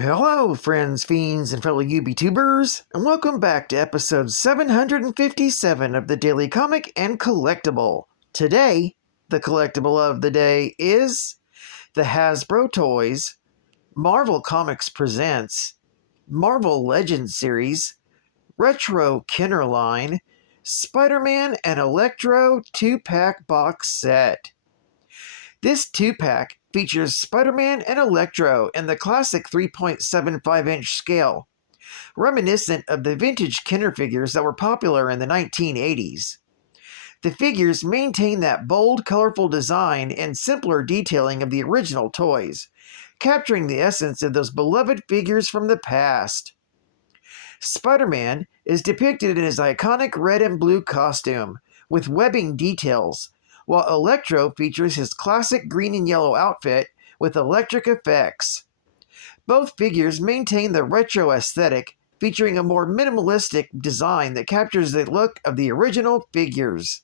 Hello, friends, fiends, and fellow UBTubers, and welcome back to episode 757 of the Daily Comic and Collectible. Today, the collectible of the day is the Hasbro Toys Marvel Comics Presents Marvel Legends Series Retro Kenner Line Spider-Man and Electro 2-pack box set. This 2-pack features Spider-Man and Electro in the classic 3.75-inch scale, reminiscent of the vintage Kenner figures that were popular in the 1980s. The figures maintain that bold, colorful design and simpler detailing of the original toys, capturing the essence of those beloved figures from the past. Spider-Man is depicted in his iconic red and blue costume, with webbing details, while Electro features his classic green and yellow outfit with electric effects. Both figures maintain the retro aesthetic, featuring a more minimalistic design that captures the look of the original figures.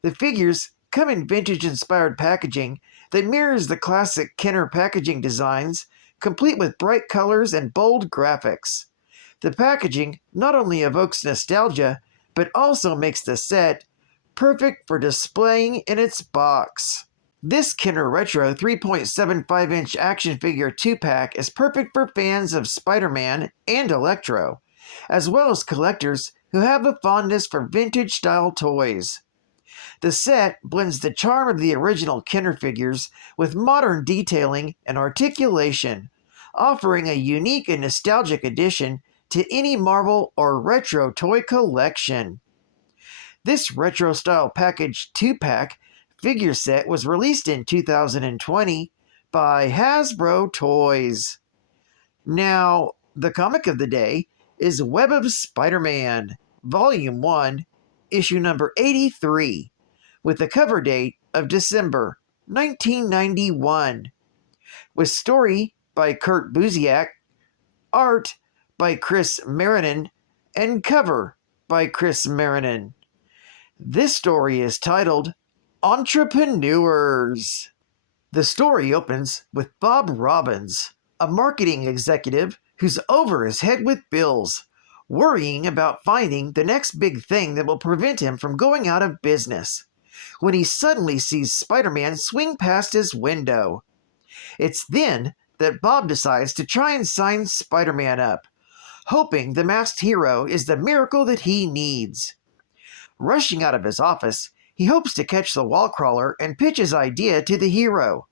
The figures come in vintage-inspired packaging that mirrors the classic Kenner packaging designs, complete with bright colors and bold graphics. The packaging not only evokes nostalgia, but also makes the set perfect for displaying in its box. This Kenner Retro 3.75-inch action figure 2-pack is perfect for fans of Spider-Man and Electro, as well as collectors who have a fondness for vintage-style toys. The set blends the charm of the original Kenner figures with modern detailing and articulation, offering a unique and nostalgic addition to any Marvel or retro toy collection. This retro-style package 2-pack figure set was released in 2020 by Hasbro Toys. Now, the comic of the day is Web of Spider-Man, Volume 1, issue number 83, with the cover date of December 1991, with story by Kurt Busiek, art by Chris Marinan, and cover by Chris Marinan. This story is titled Entrepreneurs. The story opens with Bob Robbins, a marketing executive who's over his head with bills, worrying about finding the next big thing that will prevent him from going out of business, when he suddenly sees Spider-Man swing past his window. It's then that Bob decides to try and sign Spider-Man up, hoping the masked hero is the miracle that he needs. Rushing out of his office, he hopes to catch the wall crawler and pitch his idea to the hero.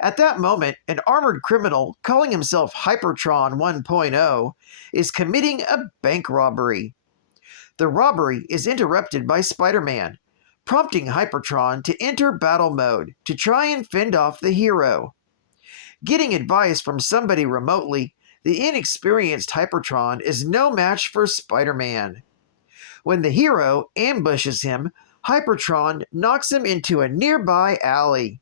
At that moment, an armored criminal calling himself Hypertron 1.0 is committing a bank robbery. The robbery is interrupted by Spider-Man, prompting Hypertron to enter battle mode to try and fend off the hero. Getting advice from somebody remotely, the inexperienced Hypertron is no match for Spider-Man. When the hero ambushes him, Hypertron knocks him into a nearby alley.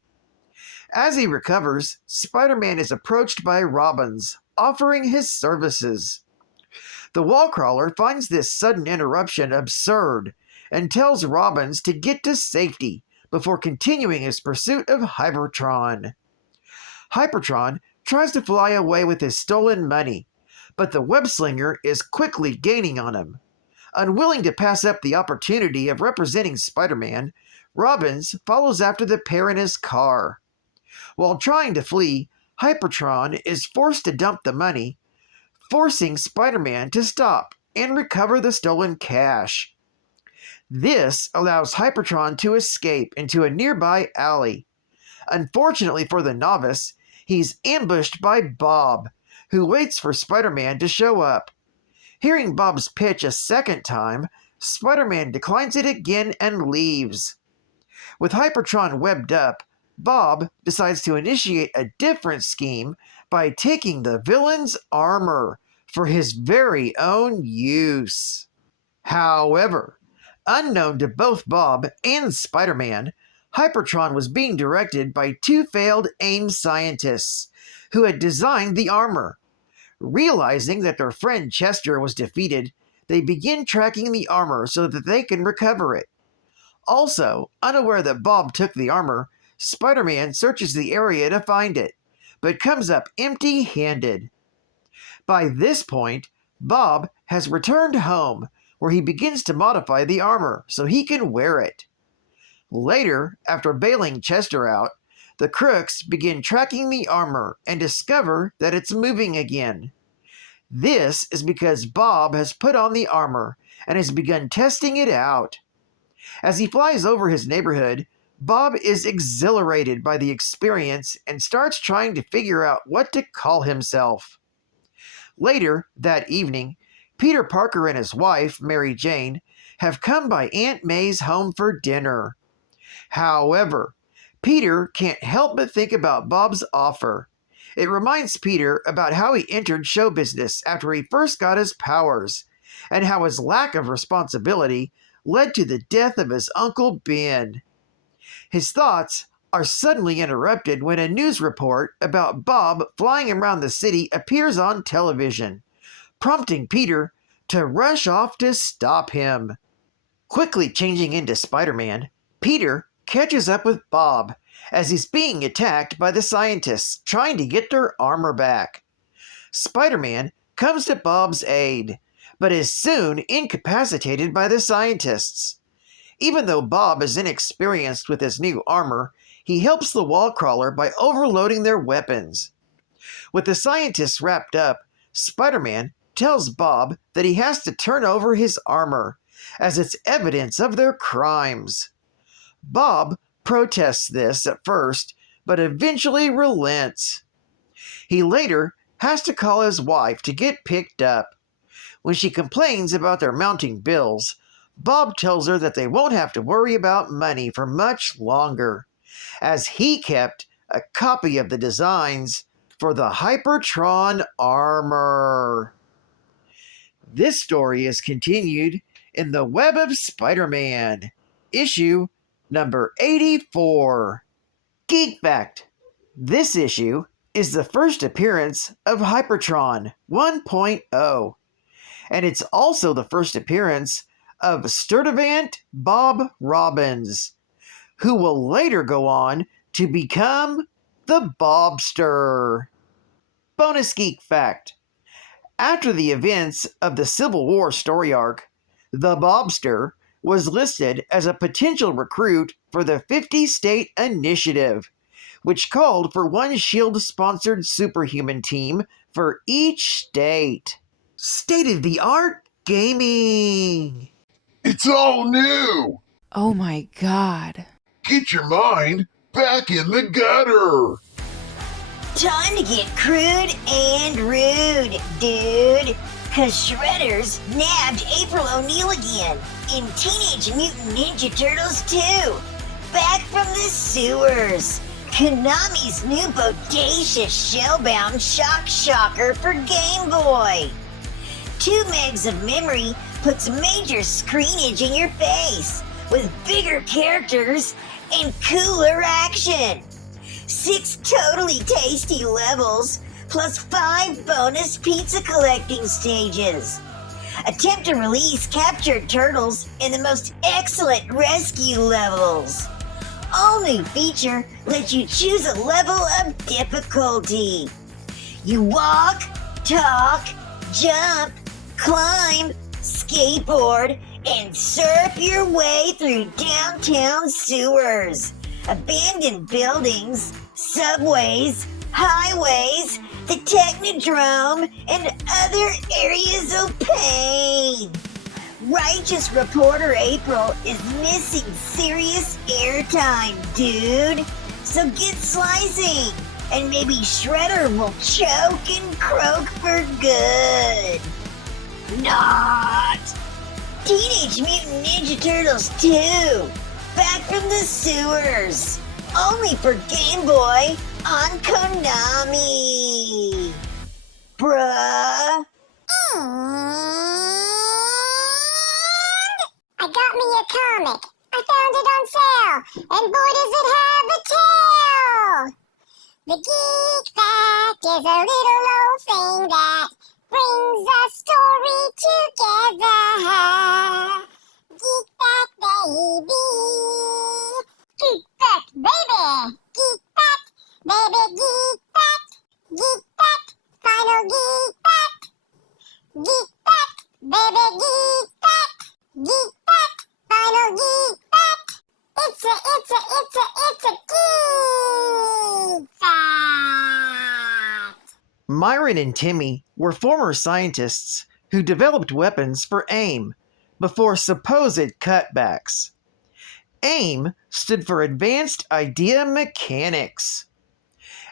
As he recovers, Spider-Man is approached by Robbins, offering his services. The wallcrawler finds this sudden interruption absurd and tells Robbins to get to safety before continuing his pursuit of Hypertron. Hypertron tries to fly away with his stolen money, but the web-slinger is quickly gaining on him. Unwilling to pass up the opportunity of representing Spider-Man, Robbins follows after the pair in his car. While trying to flee, Hypertron is forced to dump the money, forcing Spider-Man to stop and recover the stolen cash. This allows Hypertron to escape into a nearby alley. Unfortunately for the novice, he's ambushed by Bob, who waits for Spider-Man to show up. Hearing Bob's pitch a second time, Spider-Man declines it again and leaves. With Hypertron webbed up, Bob decides to initiate a different scheme by taking the villain's armor for his very own use. However, unknown to both Bob and Spider-Man, Hypertron was being directed by two failed AIM scientists who had designed the armor. Realizing that their friend Chester was defeated, they begin tracking the armor so that they can recover it. Also, unaware that Bob took the armor, Spider-Man searches the area to find it, but comes up empty-handed. By this point, Bob has returned home, where he begins to modify the armor so he can wear it. Later, after bailing Chester out, the crooks begin tracking the armor and discover that it's moving again. This is because Bob has put on the armor and has begun testing it out. As he flies over his neighborhood, Bob is exhilarated by the experience and starts trying to figure out what to call himself. Later that evening, Peter Parker and his wife, Mary Jane, have come by Aunt May's home for dinner. However, Peter can't help but think about Bob's offer. It reminds Peter about how he entered show business after he first got his powers, and how his lack of responsibility led to the death of his Uncle Ben. His thoughts are suddenly interrupted when a news report about Bob flying around the city appears on television, prompting Peter to rush off to stop him. Quickly changing into Spider-Man, Peter catches up with Bob as he's being attacked by the scientists trying to get their armor back. Spider-Man comes to Bob's aid, but is soon incapacitated by the scientists. Even though Bob is inexperienced with his new armor, he helps the wall crawler by overloading their weapons. With the scientists wrapped up, Spider-Man tells Bob that he has to turn over his armor, as it's evidence of their crimes. Bob protests this at first, but eventually relents. He later has to call his wife to get picked up. When she complains about their mounting bills, Bob tells her that they won't have to worry about money for much longer, as he kept a copy of the designs for the Hypertron armor. This story is continued in The Web of Spider-Man, issue number 84. Geek Fact: this issue is the first appearance of Hypertron 1.0, and it's also the first appearance of Sturdivant Bob Robbins, who will later go on to become the Bobster. Bonus Geek Fact: after the events of the Civil War story arc, the Bobster was listed as a potential recruit for the 50-state initiative, which called for one S.H.I.E.L.D.-sponsored superhuman team for each state. State-of-the-art gaming! It's all new! Oh my god. Get your mind back in the gutter! Time to get crude and rude, dude. Cause Shredder's nabbed April O'Neil again in Teenage Mutant Ninja Turtles 2. Back from the sewers. Konami's new bodacious shellbound Shock Shocker for Game Boy. 2 megs of memory puts major screenage in your face with bigger characters and cooler action. 6 totally tasty levels, plus 5 bonus pizza collecting stages. Attempt to release captured turtles in the most excellent rescue levels. All new feature lets you choose a level of difficulty. You walk, talk, jump, climb, skateboard, and surf your way through downtown sewers, abandoned buildings, subways, highways, the Technodrome, and other areas of pain. Righteous reporter April is missing serious airtime, dude. So get slicing, and maybe Shredder will choke and croak for good. Not! Teenage Mutant Ninja Turtles 2, Back from the Sewers, only for Game Boy on Konami. Bruh. I got me a comic. I found it on sale, and boy does it have a tail! The Geek Fact is a little old thing that brings a story together. Geek Fact, baby! Geek Fact, baby! Geek Fact, baby, Geek Fact! Myron and Timmy were former scientists who developed weapons for AIM before supposed cutbacks. AIM stood for Advanced Idea Mechanics.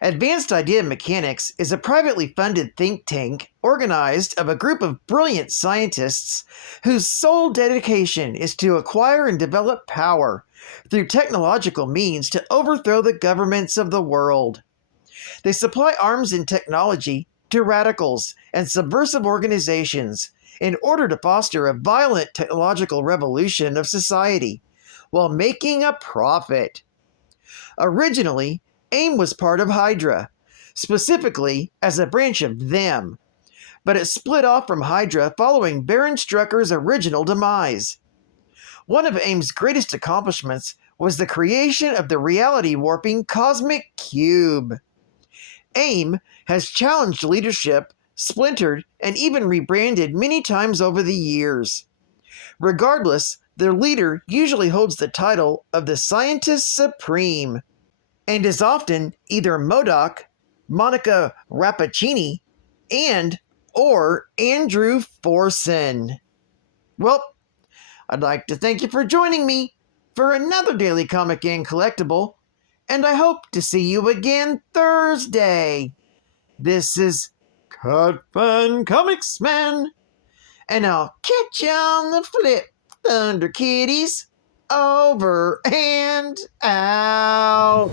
Advanced Idea Mechanics is a privately funded think tank organized of a group of brilliant scientists whose sole dedication is to acquire and develop power through technological means to overthrow the governments of the world. They supply arms and technology to radicals and subversive organizations in order to foster a violent technological revolution of society while making a profit. Originally, AIM was part of Hydra, specifically as a branch of them, but it split off from Hydra following Baron Strucker's original demise. One of AIM's greatest accomplishments was the creation of the reality-warping Cosmic Cube. AIM has challenged leadership, splintered, and even rebranded many times over the years. Regardless, their leader usually holds the title of the Scientist Supreme, and is often either MODOK, Monica Rappaccini, or Andrew Forson. Well, I'd like to thank you for joining me for another Daily Comic and Collectible, and I hope to see you again Thursday. This is Cut Fun Comics Man, and I'll catch you on the flip, Thunder Kitties. Over and out.